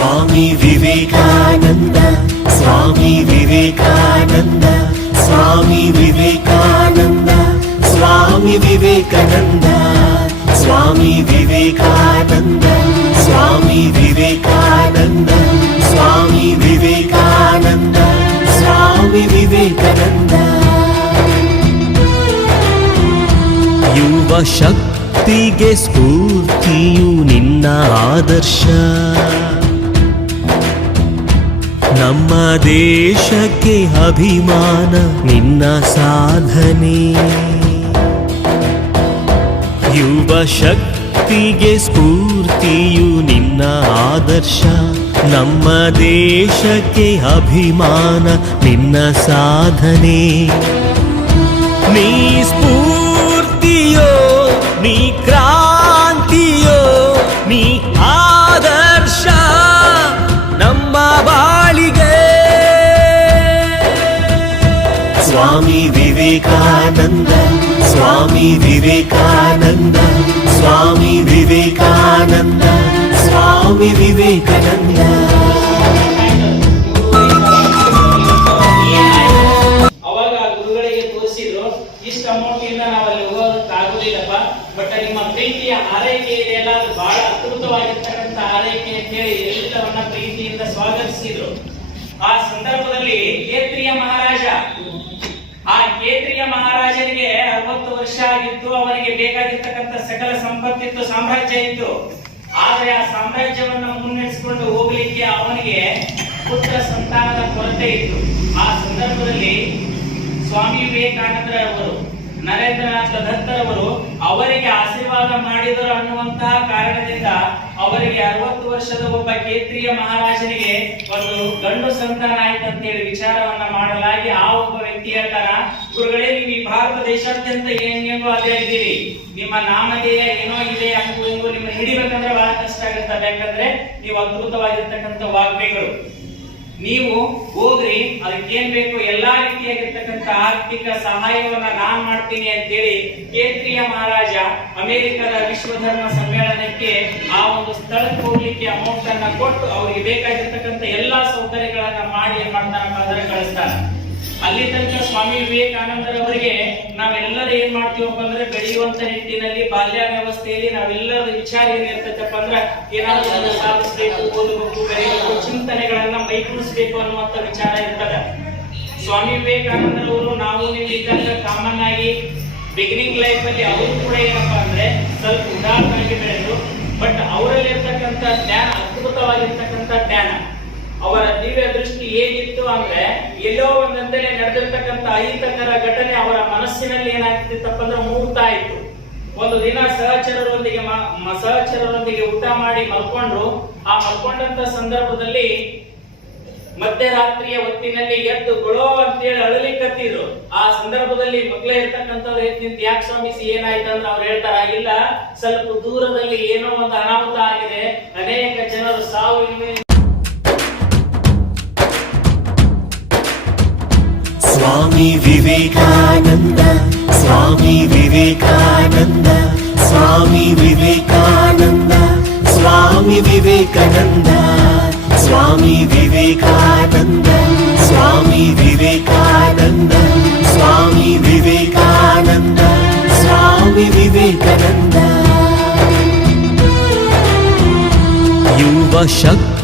स्वामी विवेकानंद स्वामी विवेकानंद स्वामी विवेकानंद स्वामी विवेकानंद स्वामी विवेकानंद स्वामी विवेकानंद स्वामी विवेकानंद स्वामी विवेकानंद युव शक्तिगे स्फूर्तियु निन्न आदर्श ನಮ್ಮ ದೇಶಕ್ಕೆ ಅಭಿಮಾನ ನಿನ್ನ ಸಾಧನೆ ಯುವ ಶಕ್ತಿಗೆ ಸ್ಫೂರ್ತಿಯು ನಿನ್ನ ಆದರ್ಶ ನಮ್ಮ ದೇಶಕ್ಕೆ ಅಭಿಮಾನ ನಿನ್ನ ಸಾಧನೆ ನೀ ಸ್ಫೂರ್ತಿಯೋ ನೀ ಕ್ರಾಂತಿಯೋ ನೀ ಆದರ್ಶ ನಮ್ಮ ಬಾಳಿಗೆ स्वामी विवेकानंद स्वामी विवेकानंद स्वामी विवेकानंद स्वामी विवेकानंद ಅವಾಗ ಗುರುಗಳಿಗೆ ತೋರಿಸಿದ್ರು ಇಷ್ಟ ಅಮೌಂಟ್ ಇಂದ ನಾವಲ್ಲಿ ಹೋಗೋದಕ್ಕಾಗುದಿಲ್ಲಪ್ಪ ಬಟ್ ನಿಮ್ಮ ಪ್ರೀತಿಯ ಆರೈಕೆ ಇದೆಯಲ್ಲ ಅದು ಬಹಳ ಅದ್ಭುತವಾಗಿರ್ತಕ್ಕಂಥ ಆರೈಕೆ ಅಂತ ಹೇಳಿ ಎಲ್ಲವನ್ನ ಪ್ರೀತಿಯಿಂದ ಸ್ವಾಗತಿಸಿದ್ರು ಆ ಸಂದರ್ಭದಲ್ಲಿ ಕೇತ್ರಿಯ ಮಹಾರಾಜ ಆ ಕೇತ್ರಿಯ ಮಹಾರಾಜನಿಗೆ 60 ವರ್ಷ ಆಗಿತ್ತು ಅವನಿಗೆ ಬೇಕಾಗಿರ್ತಕ್ಕಂಥ ಸಕಲ ಸಂಪತ್ತಿತ್ತು ಸಾಮ್ರಾಜ್ಯ ಇತ್ತು ಆದರೆ ಆ ಸಾಮ್ರಾಜ್ಯವನ್ನ ಮುನ್ನಡೆಸಿಕೊಂಡು ಹೋಗಲಿಕ್ಕೆ ಅವನಿಗೆ ಪುತ್ರ ಸಂತಾನದ ಕೊರತೆ ಇತ್ತು ಆ ಸಂದರ್ಭದಲ್ಲಿ ಸ್ವಾಮಿ ವಿವೇಕಾನಂದರವರು ನರೇಂದ್ರನಾಥ್ ದತ್ತರವರು ಅವರಿಗೆ ಆಶೀರ್ವಾದ ಮಾಡಿದರು ಅನ್ನುವಂತಹ ಕಾರಣದಿಂದ ಅವರಿಗೆ 60 ವರ್ಷದ ಒಬ್ಬ ಕೇತ್ರಿಯ ಮಹಾರಾಜನಿಗೆ ಒಂದು ಗಂಡು ಸಂತಾನ ಆಯ್ತು ಅಂತ ಹೇಳಿ ವಿಚಾರವನ್ನ ಮಾಡಲಾಗಿ ಆ ಒಬ್ಬ ವ್ಯಕ್ತಿ ಹೇಳ್ತಾರ ಗುರುಗಳೇ ನೀವು ಈ ಭಾರತ ದೇಶಾದ್ಯಂತ ಹೆಂಗೋ ಅದೇ ಇದ್ದೀರಿ ನಿಮ್ಮ ನಾಮಧೇಯ ಏನೋ ಇದೆ ಹಂಗು ಹಿಂಗು ನಿಮ್ಮ ಹಿಡಿಬೇಕಂದ್ರೆ ಬಹಳ ಕಷ್ಟ ಆಗುತ್ತೆ ಯಾಕಂದ್ರೆ ನೀವು ಅದ್ಭುತವಾಗಿರ್ತಕ್ಕಂಥ ವಾಗ್ಮಿಗಳು ನೀವು ಹೋಗ್ರಿ ಅದಕ್ಕೇನ್ ಬೇಕು ಎಲ್ಲಾ ರೀತಿಯಾಗಿರ್ತಕ್ಕಂಥ ಆರ್ಥಿಕ ಸಹಾಯವನ್ನ ನಾನ್ ಮಾಡ್ತೀನಿ ಅಂತೇಳಿ ಕೇತ್ರಿಯ ಮಹಾರಾಜ ಅಮೆರಿಕದ ವಿಶ್ವ ಧರ್ಮ ಸಮ್ಮೇಳನಕ್ಕೆ ಆ ಒಂದು ಸ್ಥಳಕ್ಕೆ ಹೋಗ್ಲಿಕ್ಕೆ ಅಮೌಂಟ್ ಅನ್ನ ಕೊಟ್ಟು ಅವ್ರಿಗೆ ಬೇಕಾಗಿರ್ತಕ್ಕಂಥ ಎಲ್ಲಾ ಸೌಕರ್ಯಗಳನ್ನ ಮಾಡಿ ಏನ್ ಮಾಡ್ತಾನಪ್ಪ ಅಂದ್ರೆ ಕಳಿಸ್ತಾನ ಅಲ್ಲಿ ತನಕ ಸ್ವಾಮಿ ವಿವೇಕಾನಂದರವರಿಗೆ ನಾವೆಲ್ಲರೂ ಏನ್ ಮಾಡ್ತೀವಪ್ಪ ಅಂದ್ರೆ ಬೆಳೆಯುವಂತ ನಿಟ್ಟಿನಲ್ಲಿ ಬಾಲ್ಯ ವ್ಯವಸ್ಥೆಯಲ್ಲಿ ನಾವೆಲ್ಲರ ವಿಚಾರ ಏನಿರ್ತೈತಪ್ಪ ಅಂದ್ರೆ ಏನಾದ್ರೂ ಒಂದು ಸಾಧಿಸಬೇಕು ಓದಬೇಕು ಬೆಳೆಯಬೇಕು ಚಿಂತನೆಗಳನ್ನ ಮೈಗೂಡಿಸಬೇಕು ಅನ್ನುವಂತ ವಿಚಾರ ಇರ್ತದೆ ಸ್ವಾಮಿ ವಿವೇಕಾನಂದರವರು ನಾವು ನೀವು ಇದ್ದಂಗ ಕಾಮನ್ ಆಗಿ ಬಿಗಿನಿಂಗ್ ಲೈಫ್ ಅಲ್ಲಿ ಅವರು ಕೂಡ ಏನಪ್ಪಾ ಅಂದ್ರೆ ಸ್ವಲ್ಪ ಉದಾಹರಣೆಗೆ ಬೆಳೆದ್ರು ಬಟ್ ಅವರಲ್ಲಿ ಇರ್ತಕ್ಕಂಥ ಜ್ಞಾನ ಅದ್ಭುತವಾಗಿರ್ತಕ್ಕಂಥ ಜ್ಞಾನ ಅವರ ದಿವ್ಯ ದೃಷ್ಟಿ ಹೇಗಿತ್ತು ಅಂದ್ರೆ ಎಲ್ಲೋ ಒಂದಂತಲೇ ನಡೆದಿರ್ತಕ್ಕಂಥ ಅಹಿತಕರ ಘಟನೆ ಅವರ ಮನಸ್ಸಿನಲ್ಲಿ ಏನಾಗ್ತಿತ್ತಪ್ಪ ಅಂದ್ರೆ ಮೂಡ್ತಾ ಇತ್ತು ಒಂದು ದಿನ ಸಹಚರರೊಂದಿಗೆ ಊಟ ಮಾಡಿ ಮಲ್ಕೊಂಡ್ರು ಆ ಮಲ್ಕೊಂಡಂತ ಸಂದರ್ಭದಲ್ಲಿ ಮಧ್ಯರಾತ್ರಿಯ ಹೊತ್ತಿನಲ್ಲಿ ಎದ್ದು ಗೊಳೋ ಅಂತೇಳಿ ಅಳಲಿಕ್ಕತ್ತಿದ್ರು ಆ ಸಂದರ್ಭದಲ್ಲಿ ಮಕ್ಕಳೇ ಇರ್ತಕ್ಕಂಥವ್ರು ನಿಂತು ಯಾಕೆ ಸ್ವಾಮೀಸಿ ಏನಾಯ್ತು ಅಂದ್ರೆ ಅವ್ರು ಹೇಳ್ತಾರ ಇಲ್ಲ ಸ್ವಲ್ಪ ದೂರದಲ್ಲಿ ಏನೋ ಒಂದು ಅನಾಹುತ ಆಗಿದೆ ಅನೇಕ ಜನರು ಸಾವು स्वामी विवेकानंद स्वामी विवेकानंद स्वामी विवेकानंद स्वामी विवेकानंद स्वामी विवेकानंद स्वामी विवेकानंद स्वामी विवेकानंद स्वामी विवेकानंद युव शक्ति